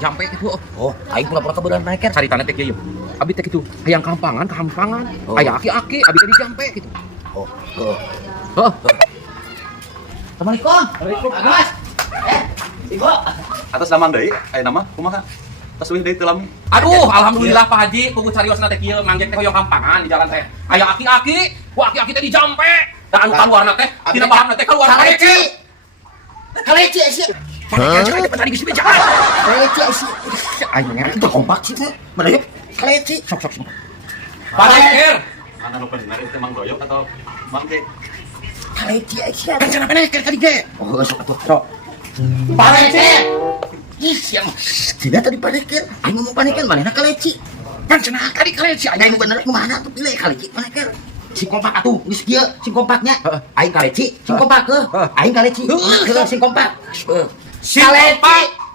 jampe gitu. Oh, aing pura-pura keberan naik ker. Cari tanah teh kieu. Abi teh kitu, hayang kampangan, Oh. aya aki-aki, abi teh di jampe gitu. Oh, oh. Heuh. Assalamualaikum. Waalaikumsalam. Bagus. Ibu. Atas nama deui, aya nama kumaha? Tas wih deui teu lami. Aduh, alhamdulillah Pak Haji, kudu cariosna teh kieu mangjek teh hoyong kampangan di jalan teh. Aya aki-aki, ku aki-aki teh di jampe. Da anu kaluarna teh, tina bahanna teh kaluar Kaleci. Kaleci sih. Hah? Tadi geus beja. Kaleci sih. Aing ngere Itu kompak sih teh. Mana yuk? Kaleci. sok. Pak Haji, Anu nu bener itu Mang Doyok atau Mang Jek? Kaleci sih. kan cenah peneker tadi ge. Oh, sok atuh. Sok. Pak Haji, Ih, yang tidak tadi panikir. Aing mau panikir mana kaleci. kan cenah tadi kalian si Ada yang bener kemana tuh pilih kaleci panikir. Si kompak atuh, geus kieu si kompaknya. Aing kaleci, si kompak ke. Aing kaleci. Ke si kompak. si kompak